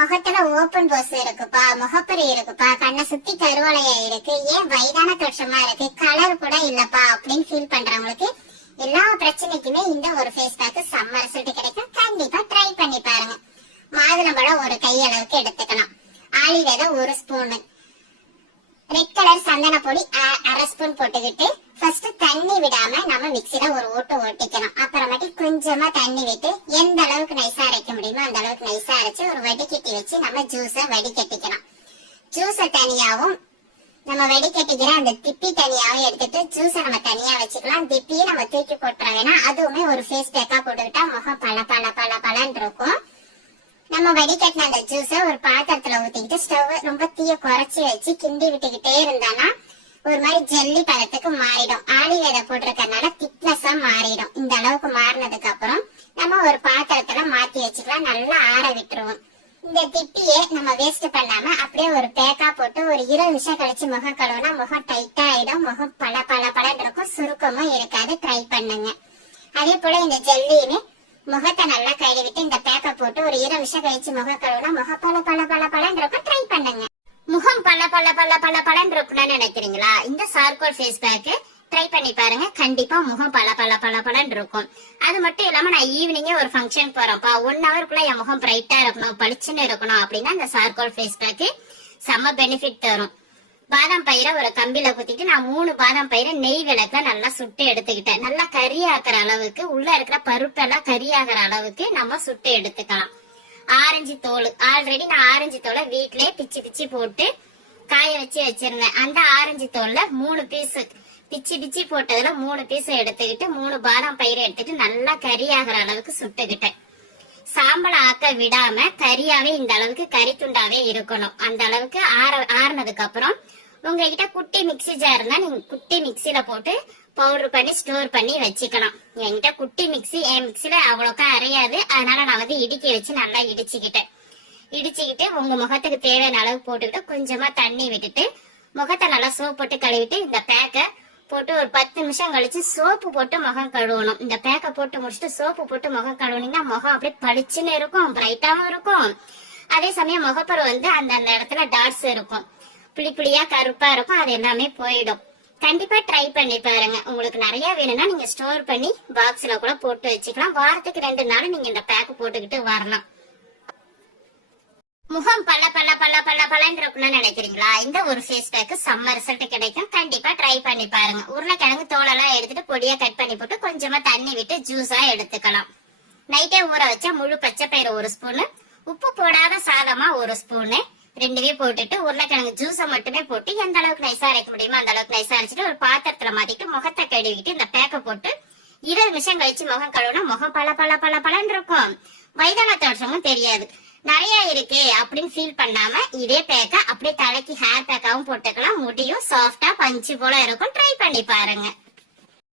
முகத்துல ஓபன் போஸ் இருக்குப்பா, முகப்பரு இருக்குப்பா, கண்ணை சுத்தி கருவளையா இருக்கு, ஏன் வயதான தோற்றமா இருக்கு, கலர் கூட இல்லப்பா அப்படின்னு ஃபீல் பண்றவங்களுக்கு எல்லா பிரச்சனைக்குமே இந்த ஒரு ஃபேஸ் பேக் செம்ம ரிசல்ட் கிடைக்கும். கண்டிப்பா ட்ரை பண்ணி பாருங்க. மாதுளம்பழம் ஒரு கை அளவுக்கு எடுத்துக்கலாம், ஆளி விதை ஒரு ஸ்பூனு, ரெட் கலர் சந்தன பொடி அரை ஸ்பூன் போட்டுக்கிட்டு ஃபர்ஸ்ட் தண்ணி விடாம நம்ம மிக்சில ஒரு ஓட்டு ஓட்டிக்கணும். அப்புறமேட்டு கொஞ்சமா தண்ணி விட்டு எந்த அளவுக்கு நைஸா அரைக்க முடியுமோ அந்த அளவுக்கு நைஸா அரைச்சு ஒரு வடிகட்டி வச்சு நம்ம ஜூஸ வடிகட்டிக்கலாம். ஜூஸ தனியாவும் நம்ம வடிகட்டிக்கிற அந்த திப்பி தனியாவும் எடுத்துட்டு ஜூஸ நம்ம தனியா வச்சுக்கலாம். திப்பியை நம்ம தூக்கி போட்டுற வேணாம், அதுவுமே ஒரு ஃபேஸ் பேக்கா போட்டுக்கிட்டா முகம் பல பல பல பலன்னு இருக்கும். நம்ம வடிகட்டின அந்த ஜூஸ ஒரு பாத்திரத்துல ஊத்திக்கிட்டு ஸ்டவ் ரொம்ப தீய குறைச்சி வச்சு கிண்டி விட்டுக்கிட்டே இருந்தானா ஒரு மாதிரி ஜெல்லி பதத்துக்கு மாறிடும். ஆளி விதை போட்டிருக்கறதுனால திக்னஸா மாறிடும். இந்த அளவுக்கு மாறினதுக்கு அப்புறம் நம்ம ஒரு பாத்திரத்துல மாத்தி வச்சுக்கலாம், நல்லா ஆற விட்டுருவோம். இந்த திப்பியை நம்ம வேஸ்ட் பண்ணாம அப்படியே ஒரு பேக்கா போட்டு ஒரு 20 நிமிஷம் கழிச்சு முகம் கழுவுனா முகம் டைட்டா ஆயிடும், முகம் பல பல பலன்னு இருக்கும், சுருக்கமும் இருக்காது. ட்ரை பண்ணுங்க. அதே போல இந்த ஜெல்லியுமே முகத்தை நல்லா கழுவிட்டு இந்த பேக்கை போட்டு ஒரு 20 நிமிஷம் கழிச்சு முகம் கழுவுனா முகம் பல பல பல பலன்னு இருக்கும். ட்ரை பண்ணுங்க. முகம் பல பல பல பல பலன்னு இருக்குன்னு நினைக்கிறீங்களா? இந்த சார்கோல் ஃபேஸ் பேக் ட்ரை பண்ணி பாருங்க, கண்டிப்பா முகம் பல பல பல பலன்னு இருக்கும். அது மட்டும் இல்லாம நான் ஈவினிங்கே ஒரு ஃபங்க்ஷன் போறேன்ப்பா, 1 ஹவருக்குள்ள என் முகம் பிரைட்டா இருக்கணும், பளிச்சுன்னு இருக்கணும் அப்படின்னா இந்த சார்கோல் ஃபேஸ் பேக் செம்ம பெனிஃபிட் தரும். பாதாம் பயிரை ஒரு கம்பில குத்திட்டு நான் 3 பாதாம் பயிரை நெய் விளக்க நல்லா சுட்டு எடுத்துக்கிட்டேன். நல்லா கறியாக்குற அளவுக்கு, உள்ள இருக்கிற பருப்பெல்லாம் கறியாகிற அளவுக்கு நம்ம சுட்டு எடுத்துக்கலாம். ஆரஞ்சு தோல் ஆல்ரெடி நான் ஆரஞ்சு தோலை வீட்லயே பிச்சு பிச்சு போட்டு காய வச்சு வச்சிருந்தேன். அந்த ஆரஞ்சு தோல்ல 3 பீஸ் பிச்சு பிச்சு போட்டதுல 3 பீஸ் எடுத்துக்கிட்டு 3 பாதாம் பயிரை எடுத்துட்டு நல்லா கறியாகிற அளவுக்கு சுட்டுக்கிட்டேன். சாம்பல் ஆக்க விடாம கறியாவே இந்த அளவுக்கு கறி துண்டாவே இருக்கணும். அந்த அளவுக்கு ஆறுனதுக்கு அப்புறம் உங்ககிட்ட குட்டி மிக்சி ஜார் இருந்தா நீங்க குட்டி மிக்சில போட்டு பவுடர் பண்ணி ஸ்டோர் பண்ணி வச்சுக்கலாம். என்கிட்ட குட்டி மிக்சி, என் மிக்சில அவ்வளோக்கா அரையாது, அதனால நான் இடிக்க வச்சு நல்லா இடிச்சுக்கிட்டு உங்க முகத்துக்கு தேவையான அளவு போட்டுக்கிட்டு கொஞ்சமா தண்ணி விட்டுட்டு முகத்தை நல்லா சோப் போட்டு கழுவிட்டு இந்த பேக்கை போட்டு ஒரு 10 நிமிஷம் கழிச்சு சோப்பு போட்டு முகம் கழுவணும். இந்த பேக்கை போட்டு முடிச்சுட்டு சோப்பு போட்டு முகம் கழுவுனீங்கன்னா முகம் அப்படியே பளிச்சுன்னு இருக்கும், பிரைட்டாவும் இருக்கும். அதே சமயம் முகப்பரு அந்த இடத்துல டாட்ஸ் இருக்கும், புளி புளியா கருப்பா இருக்கும், அது எல்லாமே போயிடும். கண்டிப்பா ட்ரை பண்ணி பாருங்க. உங்களுக்கு நிறைய வேணும்னா நீங்க ஸ்டோர் பண்ணி பாக்ஸ்ல கூட போட்டு வச்சுக்கலாம். வாரத்துக்கு 2 நாள் நீங்க இந்த பேக் போட்டுக்கிட்டு வரலாம். முகம் பல பல பல பல பலன்னு இருக்குன்னு நினைக்கிறீங்களா? இந்த ஒரு ஃபேஸ் பேக் செம்ம ரிசல்ட் கிடைக்கும். கண்டிப்பா ட்ரை பண்ணி பாருங்க. உருளைக்கிழங்கு தோலெல்லாம் எடுத்துட்டு பொடியா கட் பண்ணி போட்டு கொஞ்சமா தண்ணி விட்டு ஜூஸா எடுத்துக்கலாம். நைட்டே ஊற வச்சா முழு பச்சை பயிறு 1 ஸ்பூனு, உப்பு போடாத சாதமா 1 ஸ்பூனு, 2 போட்டுட்டு உருளைக்கிழங்கு ஜூஸை மட்டுமே போட்டு எந்த அளவுக்கு நைஸா அரைக்க முடியுமோ அந்த அளவுக்கு நைஸா அரைச்சிட்டு ஒரு பாத்திரத்துல மாத்திட்டு முகத்தை கழுவிட்டு இந்த பேக்கை போட்டு 20 நிமிஷம் கழிச்சு முகம் கழுவுனா முகம் பல பல பல பலன்னு இருக்கும். வயதான தோற்றமும் தெரியாது. நிறைய இருக்கு அப்படின்னு ஃபீல் பண்ணாம இதே பேக்க அப்படியே தலைக்கு ஹேர் பேக்காவும் போட்டுக்கலாம். முடியும் சாஃப்டா பஞ்சு போல இருக்கும். ட்ரை பண்ணி பாருங்க.